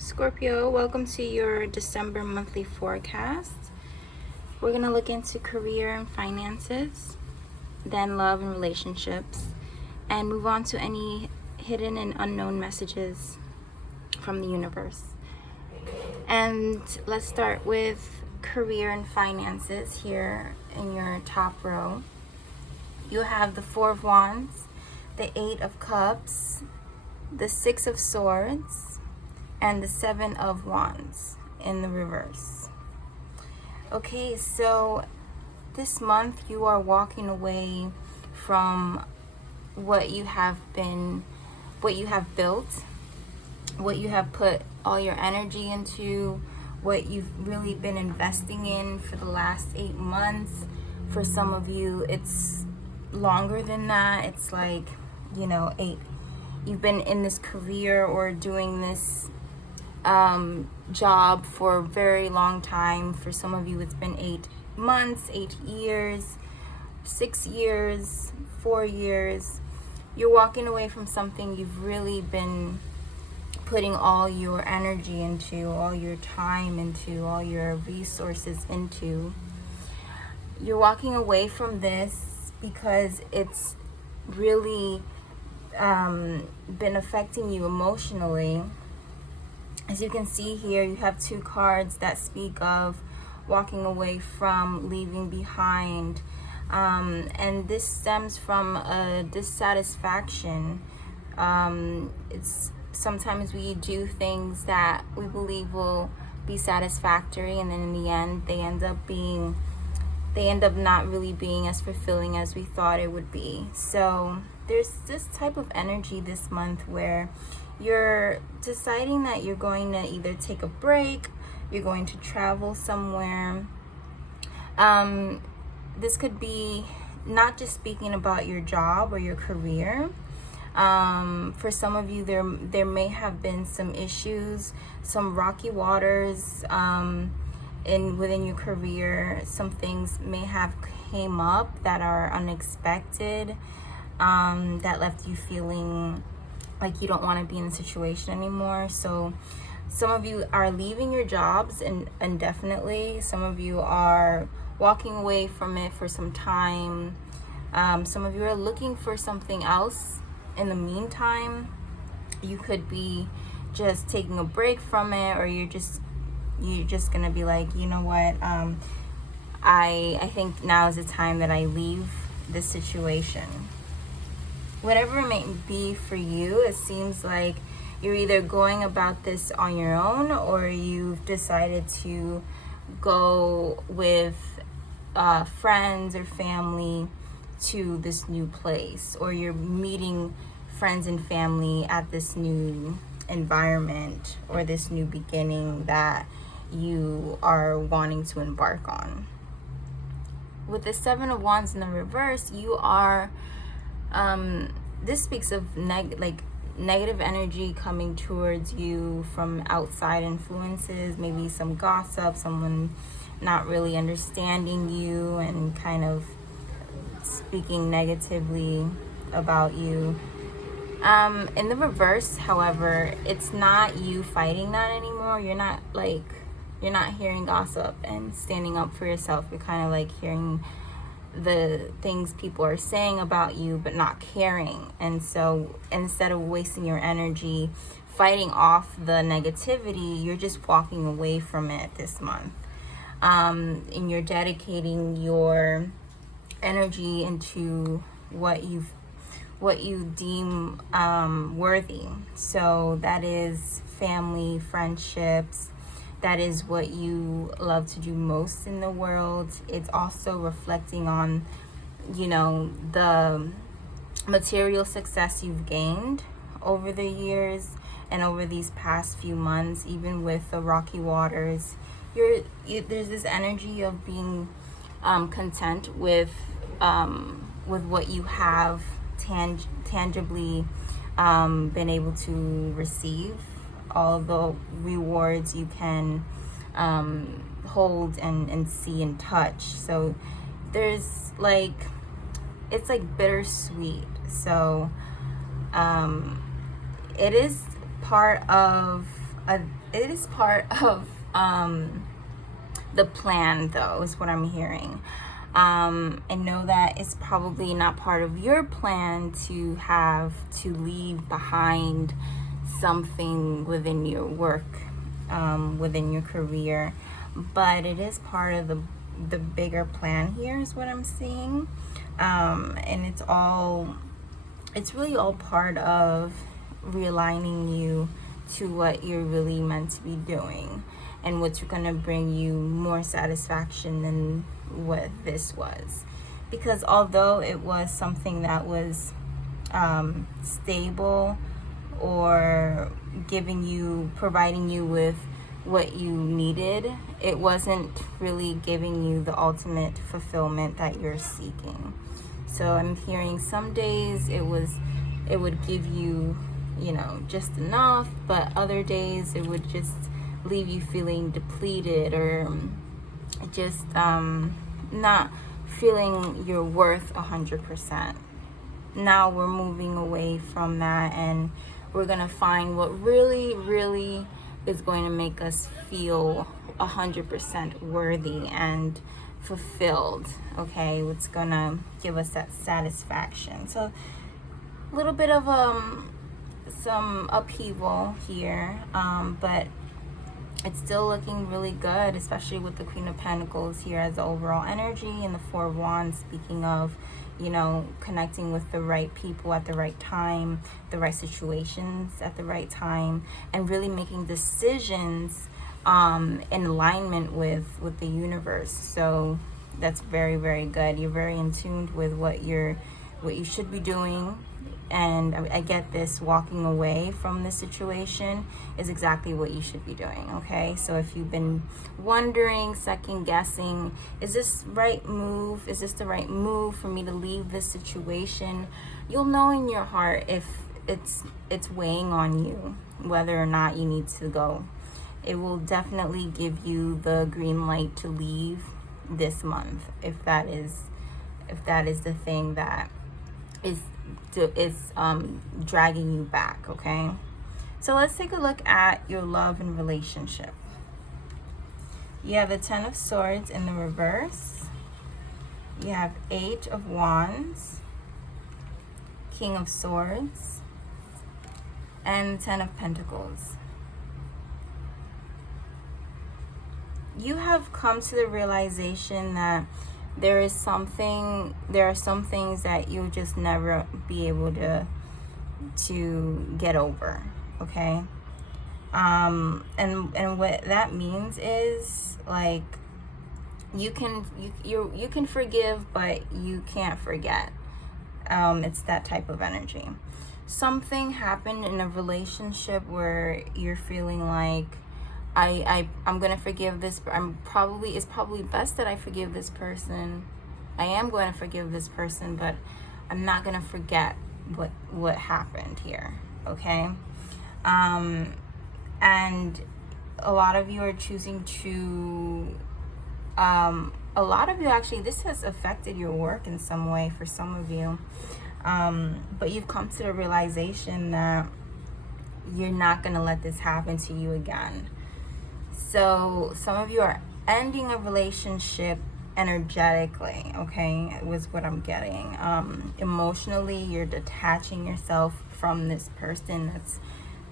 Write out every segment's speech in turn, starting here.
Scorpio, welcome to your December monthly forecast. We're going to look into career and finances, then love and relationships, and move on to any hidden and unknown messages from the universe. And let's start with career and finances here in your top row. You have the Four of Wands, the Eight of Cups, the Six of Swords, and the Seven of Wands in the reverse. Okay, so this month you are walking away from what you have built, what you have put all your energy into, what you've really been investing in for the last 8 months. For some of you, it's longer than that. It's like, you've been in this career or doing this job for a very long time. For some of you, it's been 8 months, 8 years, 6 years, 4 years. You're walking away from something you've really been putting all your energy into, all your time into, all your resources into. You're walking away from this because it's really been affecting you emotionally. As you can see here, you have 2 cards that speak of walking away from, leaving behind. And this stems from a dissatisfaction. It's sometimes we do things that we believe will be satisfactory, and then in the end, they end up not really being as fulfilling as we thought it would be. So there's this type of energy this month where you're deciding that you're going to either take a break, you're going to travel somewhere. This could be not just speaking about your job or your career. For some of you, there may have been some issues, some rocky waters within your career. Some things may have came up that are unexpected, that left you feeling like you don't want to be in the situation anymore. So some of you are leaving your jobs indefinitely. Some of you are walking away from it for some time. Some of you are looking for something else in the meantime. You could be just taking a break from it, or you're just gonna be like, you know what, I think now is the time that I leave this situation. Whatever it may be for you, it seems like you're either going about this on your own, or you've decided to go with friends or family to this new place, or you're meeting friends and family at this new environment or this new beginning that you are wanting to embark on. With the Seven of Wands in the reverse, you are this speaks of negative energy coming towards you from outside influences, maybe some gossip, someone not really understanding you and kind of speaking negatively about you. In the reverse, however, it's not you fighting that anymore. You're not hearing gossip and standing up for yourself. You're kind of like hearing the things people are saying about you, but not caring. And so instead of wasting your energy fighting off the negativity, you're just walking away from it this month. And you're dedicating your energy into what you deem worthy. So that is family, friendships. That is what you love to do most in the world. It's also reflecting on, the material success you've gained over the years and over these past few months. Even with the rocky waters, there's this energy of being content with what you have tangibly been able to receive, all the rewards you can hold and see and touch. So there's it's bittersweet. So it is part of it is part of the plan, though, is what I'm hearing. I know that it's probably not part of your plan to have to leave behind something within your work, within your career, but it is part of the bigger plan here, is what I'm seeing. And it's really all part of realigning you to what you're really meant to be doing and what's going to bring you more satisfaction than what this was. Because although it was something that was stable or providing you with what you needed, it wasn't really giving you the ultimate fulfillment that you're seeking. So I'm hearing some days it would give you, just enough, but other days it would just leave you feeling depleted or just not feeling your worth 100%. Now we're moving away from that, and we're gonna find what really, really is going to make us feel 100% worthy and fulfilled. Okay, what's gonna give us that satisfaction. So a little bit of some upheaval here, but it's still looking really good, especially with the Queen of Pentacles here as the overall energy, and the Four of Wands speaking of, connecting with the right people at the right time, the right situations at the right time, and really making decisions in alignment with the universe. So that's very, very good. You're very in tune with what you should be doing. And I get this, walking away from this situation is exactly what you should be doing, okay? So if you've been wondering, second guessing, is this right move? Is this the right move for me to leave this situation? You'll know in your heart if it's weighing on you, whether or not you need to go. It will definitely give you the green light to leave this month, if that is the thing that is dragging you back, okay? So let's take a look at your love and relationship. You have the Ten of Swords in the reverse. You have Eight of Wands, King of Swords, and Ten of Pentacles. You have come to the realization that there are some things that you'll just never be able to get over, okay? And what that means is, like, you can forgive, but you can't forget. It's that type of energy. Something happened in a relationship where you're feeling like, I'm gonna forgive this. It's probably best that I forgive this person. I am going to forgive this person, but I'm not gonna forget what happened here. Okay, and a lot of you are choosing to. A lot of you actually, this has affected your work in some way for some of you, but you've come to the realization that you're not gonna let this happen to you again. So some of you are ending a relationship energetically, okay, was what I'm getting. Emotionally, you're detaching yourself from this person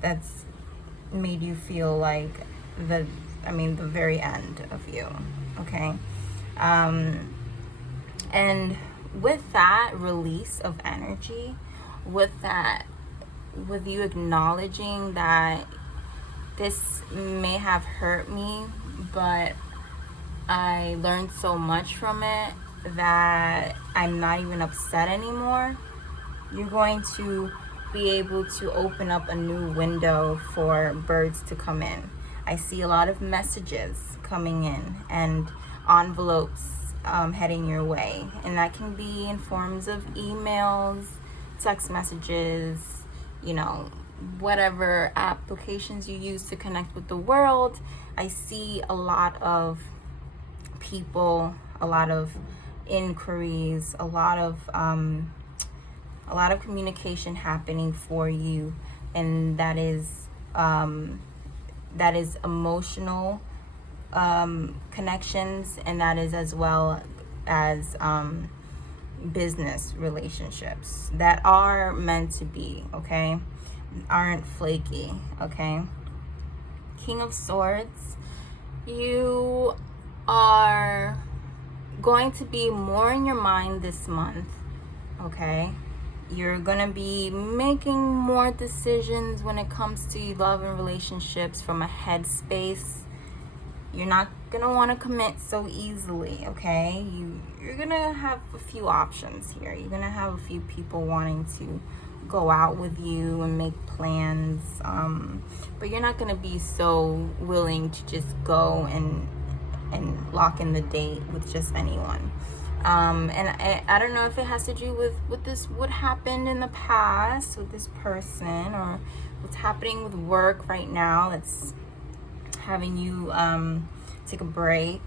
that's made you feel like the very end of you, okay? And with that release of energy, with you acknowledging that this may have hurt me, but I learned so much from it that I'm not even upset anymore, you're going to be able to open up a new window for birds to come in. I see a lot of messages coming in and envelopes heading your way, and that can be in forms of emails, text messages, whatever applications you use to connect with the world. I see a lot of people, a lot of inquiries, a lot of communication happening for you, and that is that is emotional connections, and that is as well as business relationships that are meant to be, okay? Aren't flaky, okay? King of Swords, you are going to be more in your mind this month, okay? You're gonna be making more decisions when it comes to love and relationships from a headspace. You're not gonna want to commit so easily, okay? You're gonna have a few options here. You're gonna have a few people wanting to go out with you and make plans, but you're not gonna be so willing to just go and lock in the date with just anyone. And I don't know if it has to do with this, what happened in the past with this person, or what's happening with work right now that's having you take a break.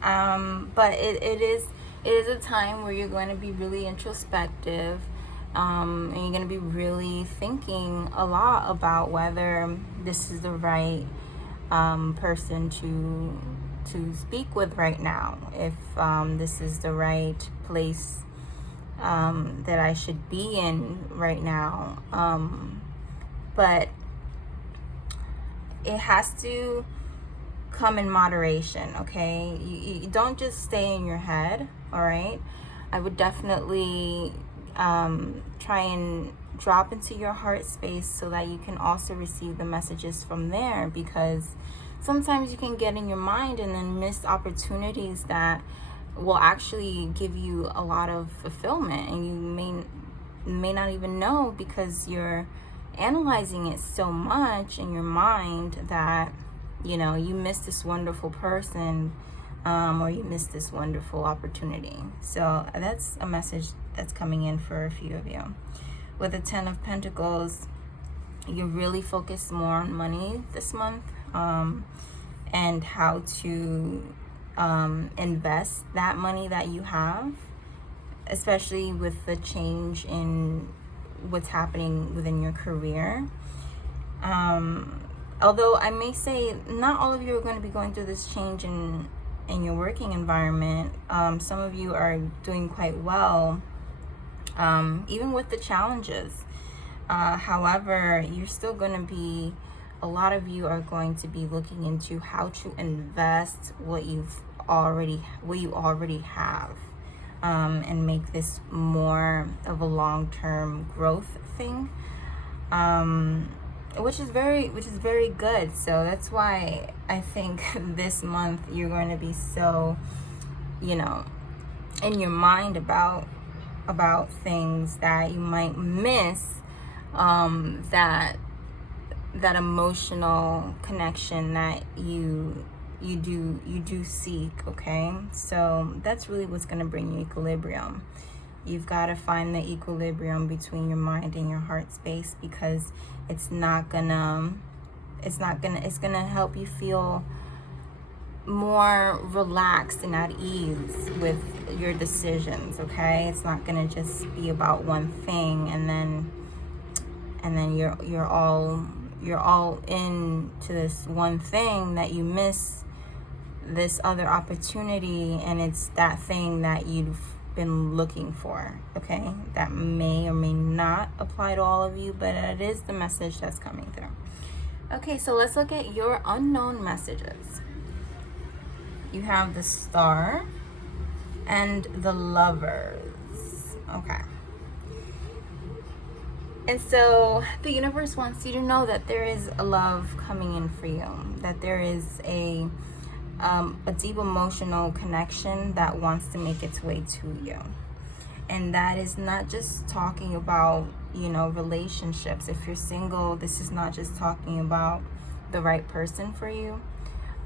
But it is a time where you're going to be really introspective, and you're going to be really thinking a lot about whether this is the right person to speak with right now, if this is the right place that I should be in right now. But it has to come in moderation, okay? You don't just stay in your head, all right? I would definitely try and drop into your heart space so that you can also receive the messages from there, because sometimes you can get in your mind and then miss opportunities that will actually give you a lot of fulfillment, and you may not even know, because you're analyzing it so much in your mind that you miss this wonderful person, or you miss this wonderful opportunity. So that's a message that's coming in for a few of you. With the 10 of Pentacles, you really focus more on money this month, and how to invest that money that you have, especially with the change in what's happening within your career. Although I may say not all of you are going to be going through this change in your working environment. Some of you are doing quite well, even with the challenges. However, you're still going to be, a lot of you are going to be looking into how to invest what you already have, and make this more of a long-term growth thing, which is very good. So that's why I think this month you're going to be so, in your mind about things that you might miss, that emotional connection that you do seek, okay? So that's really what's going to bring you equilibrium. You've got to find the equilibrium between your mind and your heart space, because it's gonna help you feel more relaxed and at ease with your decisions, okay? It's not gonna just be about one thing and then you're all into this one thing that you miss this other opportunity, and it's that thing that you've been looking for, okay? That may or may not apply to all of you, but it is the message that's coming through. Okay, so let's look at your unknown messages. You have the Star and the Lovers. Okay. And so the universe wants you to know that there is a love coming in for you, that there is a deep emotional connection that wants to make its way to you. And that is not just talking about, relationships. If you're single, this is not just talking about the right person for you,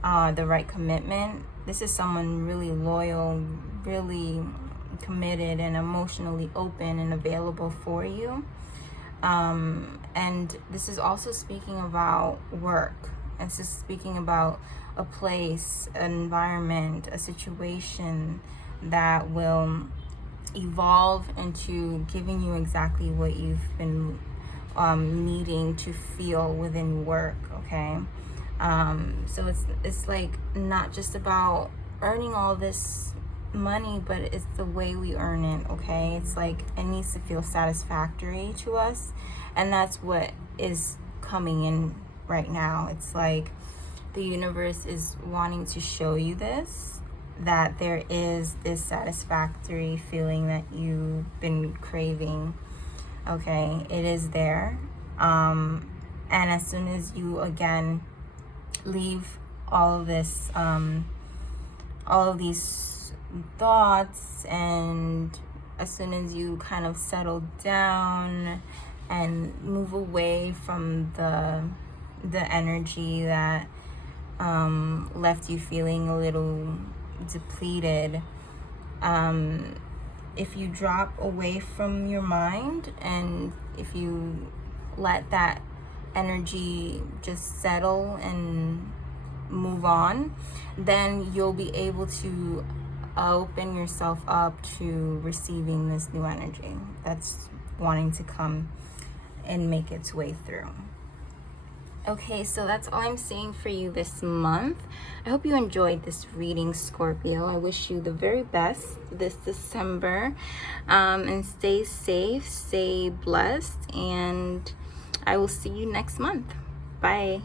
the right commitment. This is someone really loyal, really committed, and emotionally open and available for you. And this is also speaking about work. This is speaking about a place, an environment, a situation that will evolve into giving you exactly what you've been needing to feel within work, okay? So it's like not just about earning all this money, but it's the way we earn it. Okay, it's like it needs to feel satisfactory to us, and that's what is coming in right now. It's like the universe is wanting to show you this, that there is this satisfactory feeling that you've been craving. Okay, it is there. And as soon as you again leave all of this, all of these thoughts, and as soon as you kind of settle down and move away from the energy that left you feeling a little depleted, if you drop away from your mind and if you let that energy just settle and move on, then you'll be able to open yourself up to receiving this new energy that's wanting to come and make its way through. Okay, so that's all I'm saying for you this month. I hope you enjoyed this reading, Scorpio. I wish you the very best this December, and stay safe, stay blessed, and I will see you next month. Bye.